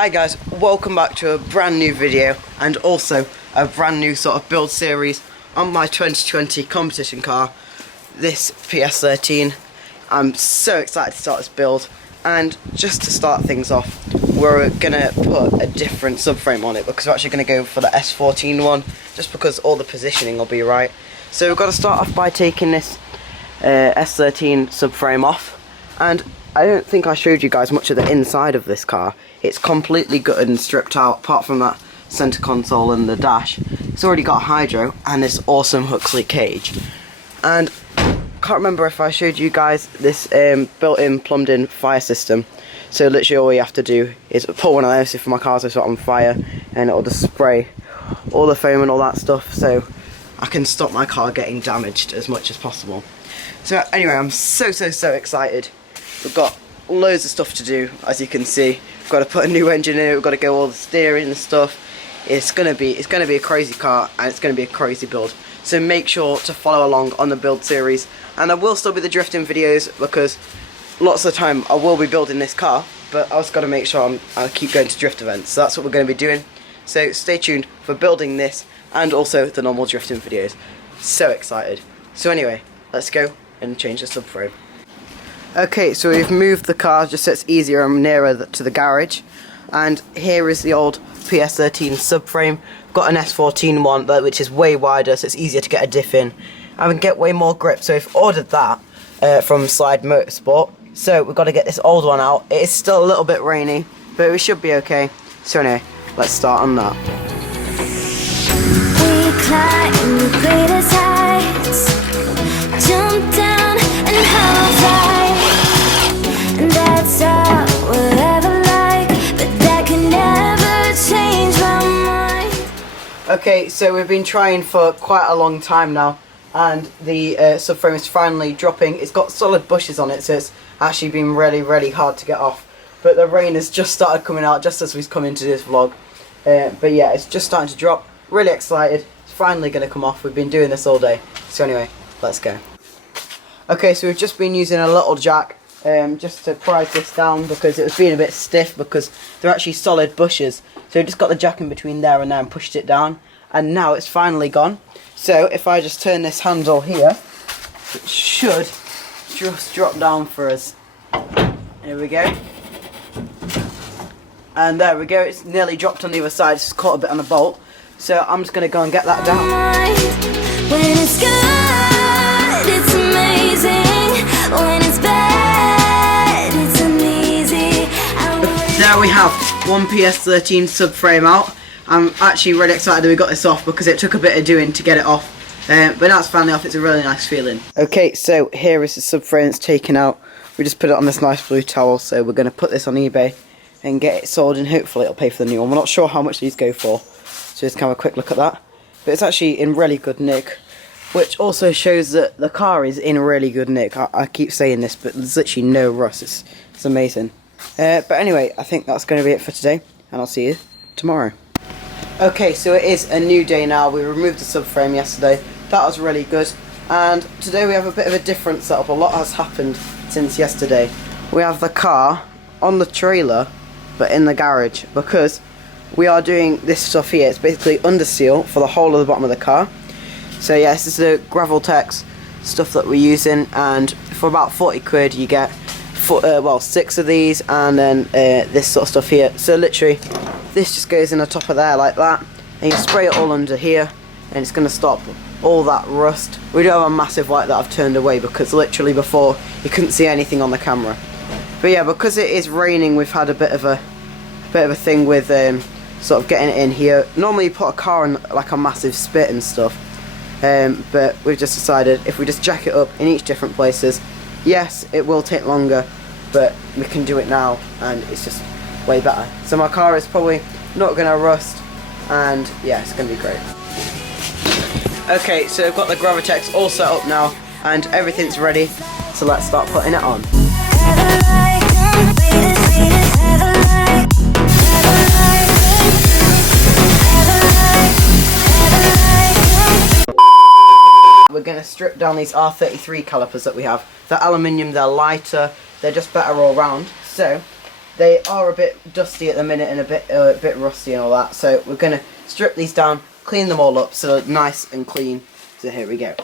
Hi guys, welcome back to a brand new video and also a brand new sort of build series on my 2020 competition car, this Ps13. I'm so excited to start this build, and just to start things off, we're going to put a different subframe on it because we're actually going to go for the S14 one, just because all the positioning will be right. So we've got to start off by taking this S13 subframe off, and I don't think I showed you guys much of the inside of this car. It's completely gutted and stripped out, apart from that centre console and the dash. It's already got hydro and this awesome Huxley cage. And can't remember if I showed you guys this built-in plumbed-in fire system. So literally all you have to do is put one of those if my car's just on fire, and it'll just spray all the foam and all that stuff, so I can stop my car getting damaged as much as possible. So anyway, I'm so excited. We've got loads of stuff to do, as you can see. We've got to put a new engine in it, we've got to go all the steering and stuff. It's gonna be a crazy car, and it's gonna be a crazy build. So make sure to follow along on the build series. And there will still be the drifting videos, because lots of the time I will be building this car, but I also got to make sure I keep going to drift events. So that's what we're going to be doing. So stay tuned for building this and also the normal drifting videos. So excited. So anyway, let's go and change the subframe. Okay, so we've moved the car just so it's easier and nearer to the garage, and here is the old Ps13 subframe. Got an S14 one which is way wider, so it's easier to get a diff in and get way more grip. So we've ordered that from Slide Motorsport, so we've got to get this old one out. It is still a little bit rainy, but we should be okay. So anyway, let's start on that. We climb the greatest heights, jump down and hold tight. That's all we'll ever like, but that can never change my mind. Okay, so we've been trying for quite a long time now, and the subframe is finally dropping. It's got solid bushes on it, so it's actually been really hard to get off. But the rain has just started coming out just as we've come into this vlog. But yeah, it's just starting to drop. Really excited. It's finally going to come off. We've been doing this all day. So anyway, let's go. Okay, so we've just been using a little jack just to prise this down, because it was being a bit stiff because they're actually solid bushes. So we just got the jack in between there and there and pushed it down, and now it's finally gone. So if I just turn this handle here, it should just drop down for us. Here we go. And there we go, it's nearly dropped on the other side, it's caught a bit on a bolt. So I'm just going to go and get that down. When it's good, it's amazing. When it's bad, it's uneasy. There we have one Ps13 subframe out. I'm actually really excited that we got this off, because it took a bit of doing to get it off. But now it's finally off. It's a really nice feeling. Okay, so here is the subframe that's taken out. We just put it on this nice blue towel, so we're going to put this on eBay and get it sold, and hopefully it'll pay for the new one. We're not sure how much these go for, so just have a quick look at that. But it's actually in really good nick, which also shows that the car is in really good nick. I keep saying this, but there's literally no rust. It's amazing. But anyway, I think that's going to be it for today, and I'll see you tomorrow. Okay, so it is a new day now. We removed the subframe yesterday. That was really good. And today we have a bit of a different setup. A lot has happened since yesterday. We have the car on the trailer, but in the garage, because we are doing this stuff here. It's basically under seal for the whole of the bottom of the car. So yeah, this is the Graveltex stuff that we're using, and for about 40 quid you get 6 of these, and then this sort of stuff here. So literally this just goes in the top of there like that, and you spray it all under here, and it's going to stop all that rust. We do have a massive light that I've turned away, because literally before you couldn't see anything on the camera. But yeah, because it is raining, we've had a bit of a thing with sort of getting it in here. Normally you put a car in like a massive spit and stuff, but we've just decided if we just jack it up in each different places, yes, it will take longer, but we can do it now, and it's just way better. So my car is probably not going to rust, and yeah, it's going to be great. Okay, so I've got the Graveltex all set up now, and everything's ready, so let's start putting it on. We're going to strip down these R33 calipers that we have. They're aluminium, they're lighter, they're just better all round. So They are a bit dusty at the minute and a bit rusty and all that, so we're going to strip these down, clean them all up so they're nice and clean. So here we go.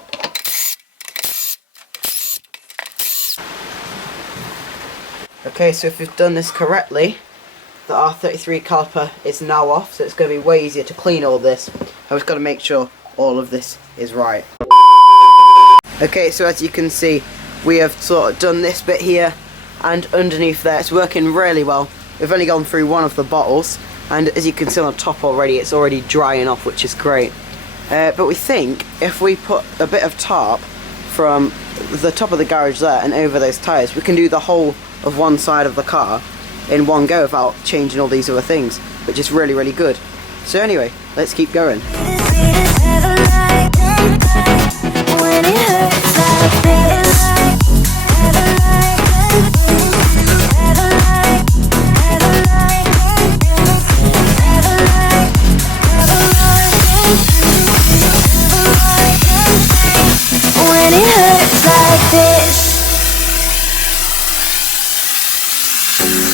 Okay, so if we've done this correctly, the R33 caliper is now off, so it's going to be way easier to clean all this. I've just got to make sure all of this is right. Okay, so as you can see, we have sort of done this bit here, and underneath there it's working really well. We've only gone through one of the bottles, and as you can see on the top already, it's already drying off, which is great. But we think if we put a bit of tarp from the top of the garage there and over those tyres, we can do the whole of one side of the car in one go without changing all these other things, which is really, really good. So anyway, let's keep going. When it hurts like this,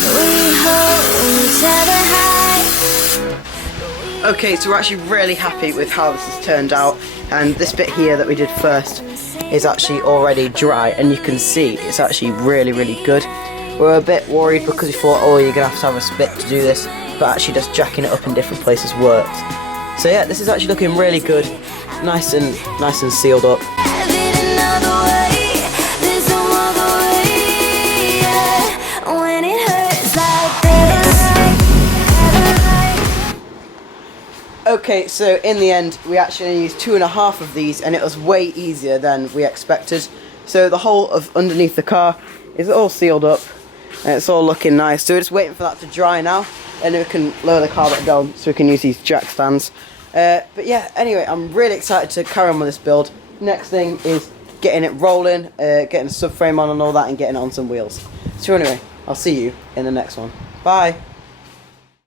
we hold each other high. Okay, so we're actually really happy with how this has turned out, and this bit here that we did first is actually already dry, and you can see it's actually really, really good. We're a bit worried because we thought, oh, you're going to have a spit to do this, but actually just jacking it up in different places works. So yeah, this is actually looking really good, nice and sealed up. Okay, so in the end, we actually used 2.5 of these, and it was way easier than we expected. So the whole of underneath the car is all sealed up, and it's all looking nice. So we're just waiting for that to dry now, and then we can lower the car back down so we can use these jack stands. But yeah, anyway, I'm really excited to carry on with this build. Next thing is getting it rolling, getting a subframe on and all that, and getting it on some wheels. So anyway, I'll see you in the next one. Bye!